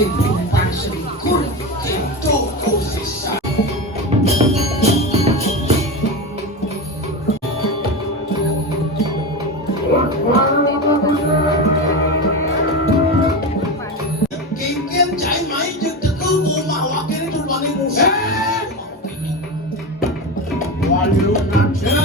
Timbang selikur itu kusisa. Kingkin chạy máy trực tự cứ bộ mà hoặc cái này tụi bạn đi ngủ xe. Walu nacho.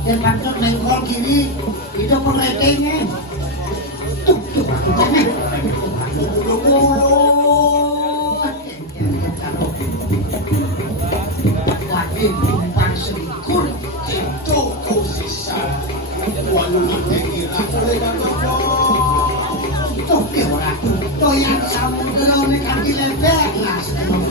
Dan pantat lengkol kiri itu pengetengnya tuh pantatnya wajib timbang selikur itu kusisa. Walu natengi itu kira itu yang sama gerone kaki lembek lah sedang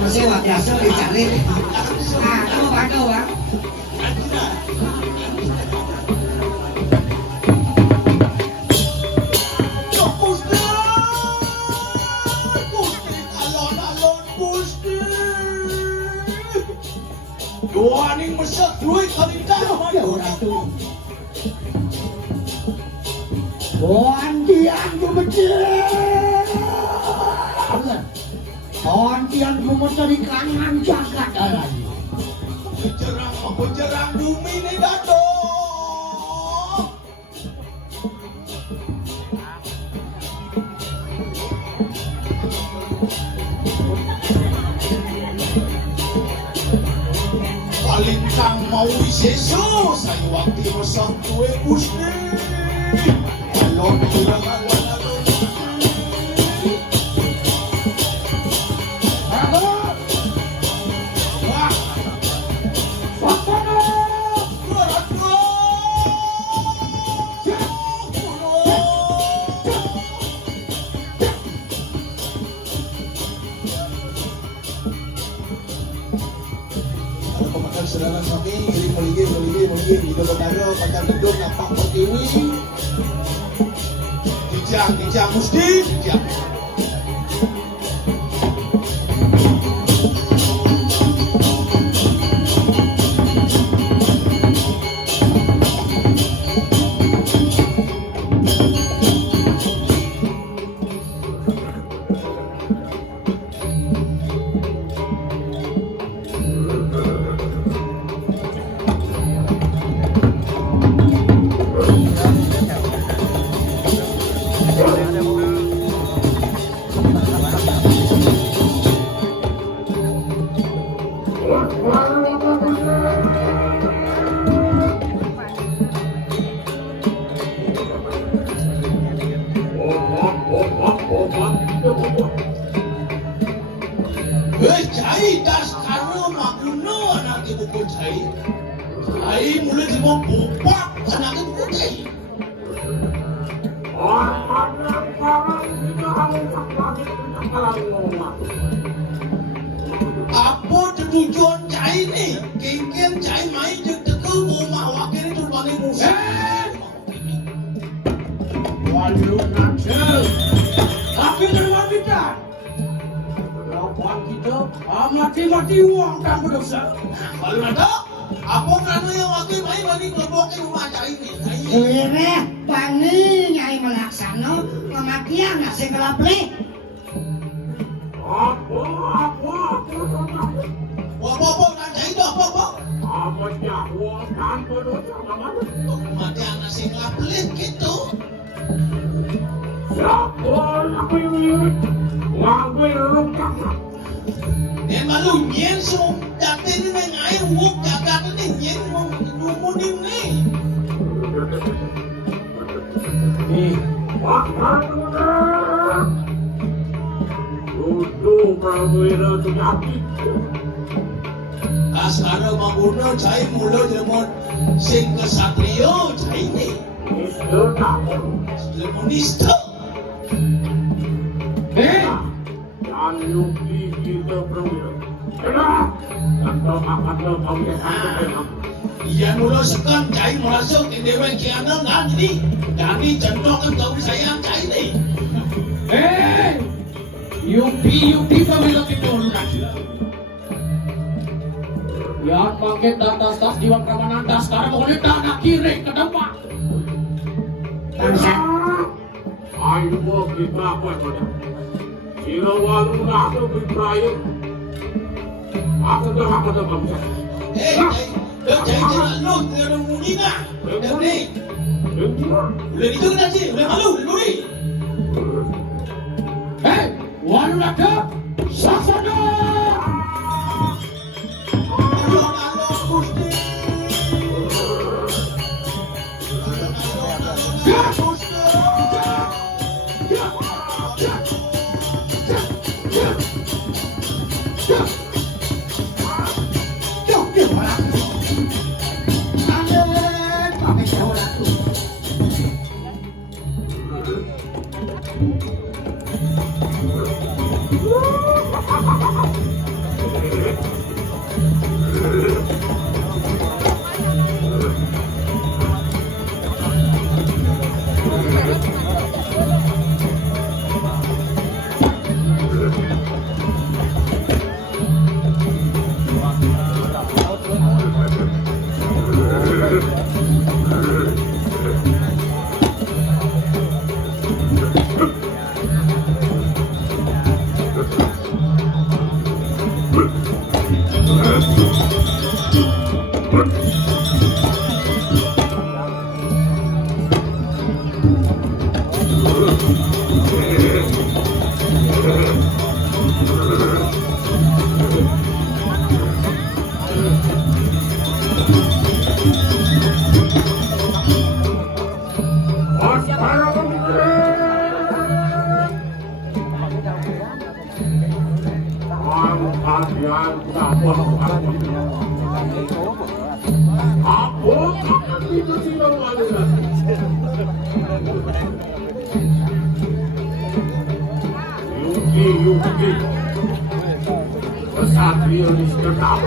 masih biasa dicari. Nah, kamu pakai Bang. Dua ning mesek duit kali dah mana orang tu. Andian tu becek. Andian tu mencari kangen jagat lagi. Berjerang bumi ni dato. Palintang mau iseso saya waktu masak kue usni. Kalau bilang sedangkan sapi jadi melinggir di dalam pacar gedung nampak pertiwi dijang mesti dijang. Cai das karo makuno anak ibu ko cai. Cai mulai di mau bupak anak ibu ko cai. Apa tujuan cai ni? Kingkin cai main je teku rumah wakil itu bani musa. Walu nacho. Wakil terima kita. Mati-mati uang kan berdosa. Kalau ada, apa kerana yang wakil main bani kelompoknya rumah cai ni? Kira bani nyai melaksana kematian nasi kelapli. Apa? Dan cai dah apa? Apa nyawa kan berdosa mana? Kematian nasi kelapli gitu. Siapa Kasara mabuno jai mulo jemot sing kesatrio jai ne. Lemonista. Jangan yuki kita perwira. Kantor akadal kau yang ada. Iya mulo sekan jai merasuk di dewan kiana ngan jadi centokan kau sayang jai ne. Yupi pamela kita lunas. Yan pakai tas diwan Ramananda sekarang mau lihat anak kiri ke depan. Ayo mau kita apa pada? Sirawalu nak tu berperaya. Aku dah kamu. Jangan lu terlalu mudi nak. Boleh itu kena sih, boleh malu, boleh. Walu lada, saksana. Yuki. Kesatria di sekitar.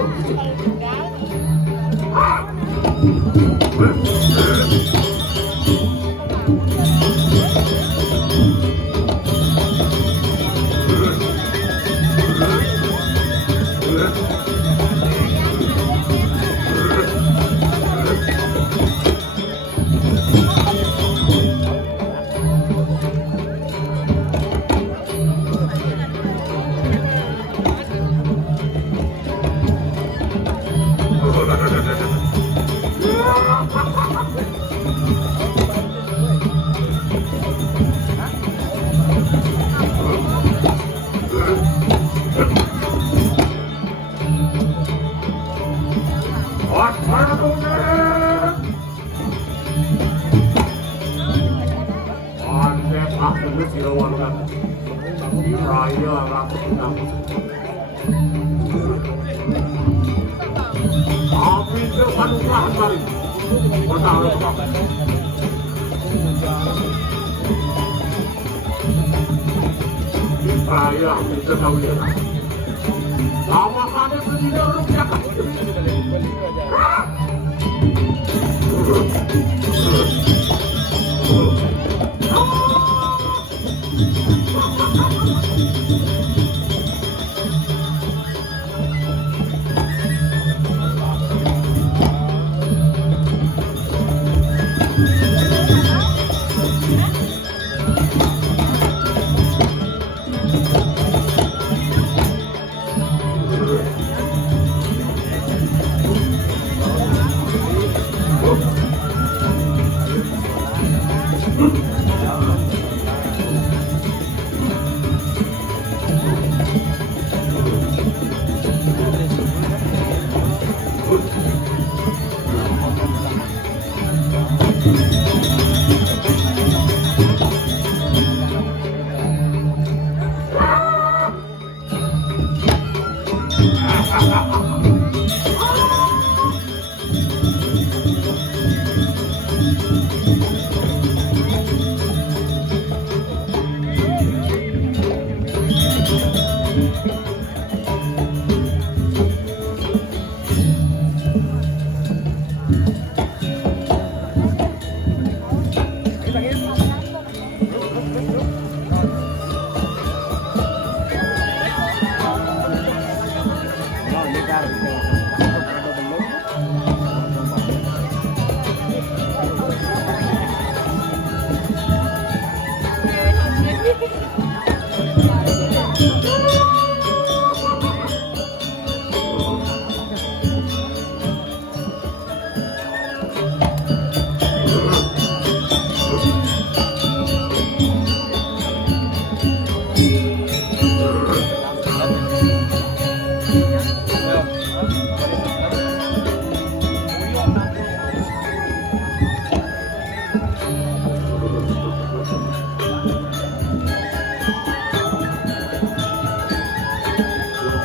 Thank you.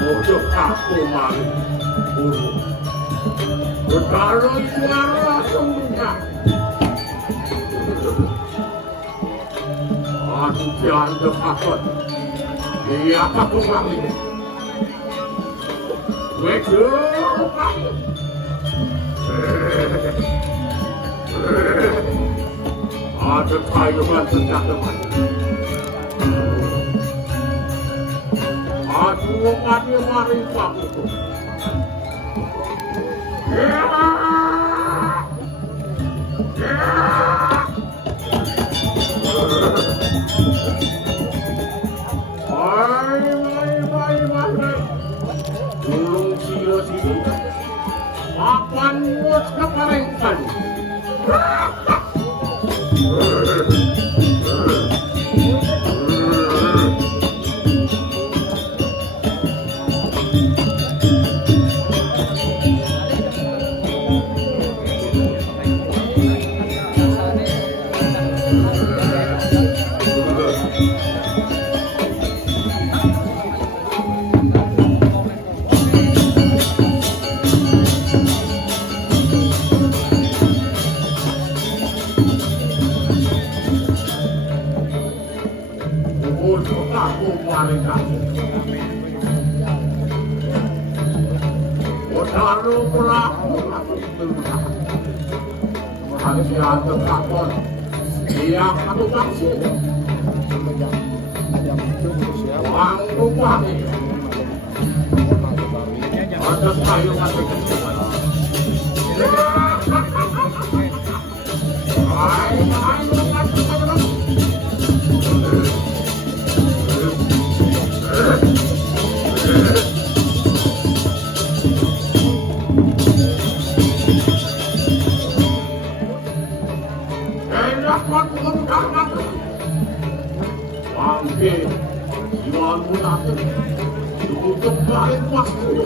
Bodoh aku maling buruk. Bertaruh suara sembunyi. Aku jangan takut. Dia aku maling. Wejuh maling. Ada kayuan senjata maling. Aku mari pakuku. Tulung sila-sila. Papan mo sa karengkan. Aku maling kamu. Otaru pelaku aku berusaha. Harus diantar kapal. Dia satu taksi. Uang rumah ini. Ada kayu mati kecil. Bangke, jiwamu datang untuk balik waktu.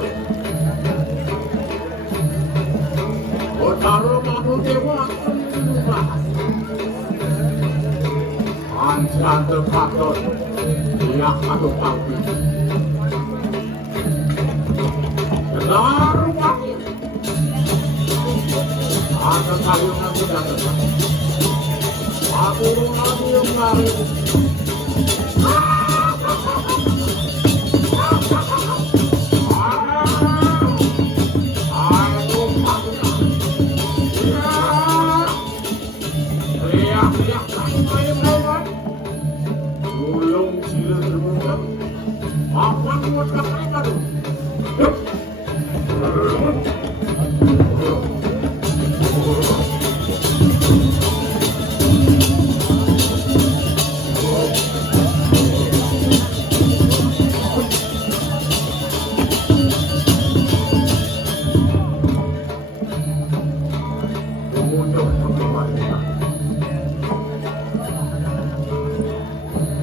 Otaru mahu dewa semua. Anjan terpatot, dia kado pangki. Benar wakil. Ada kayunan sudah tetap. Aku yang lari.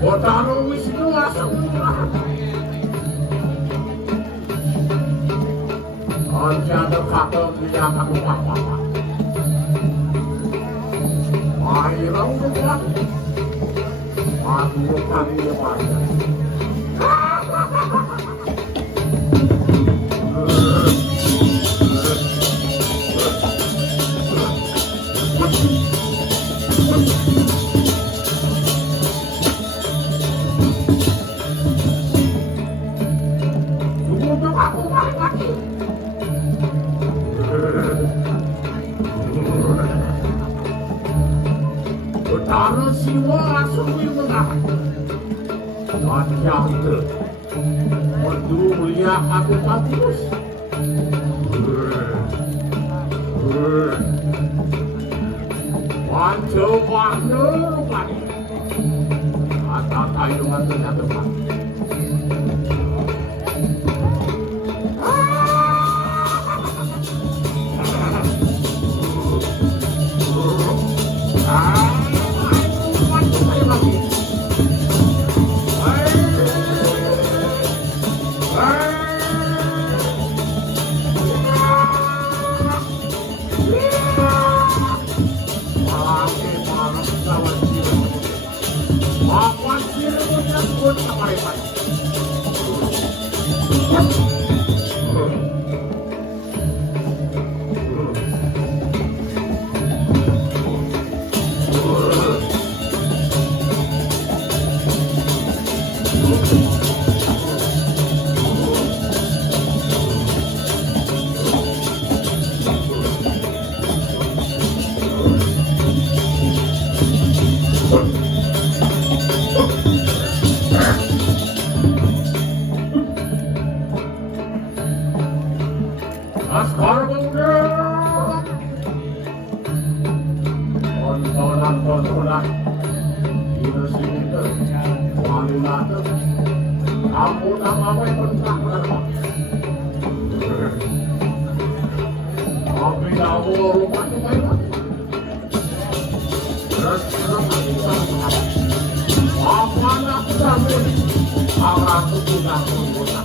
Otaru Wisnu Asura. Anjana kata dia kamu apa? Airang bukan. Aku bukan dia pada. Otaru siwa langsung menang. Wajah peduli aku bagus. Wajah warna rupanya. Ada kayungan ternyata depan. Askar Bunda. Konsonan ini sini tu, wanita tu, kamu nama apa yang pernah berapa? Tapi kamu rumah tu mana? Terus apa nak kamu? Aku sudah berbuat.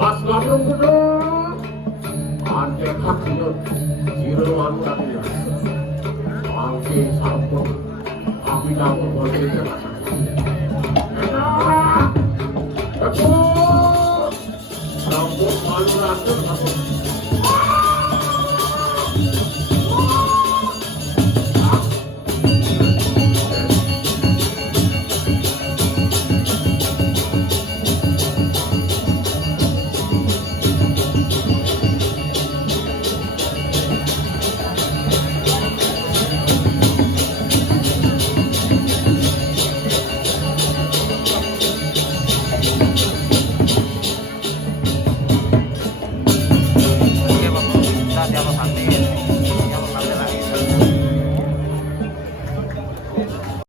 Pas langsung gedung, ada kakinya, siruan kakinya, angki sampul, api kamu berdiri. Enak, cepet, rambut malu rambut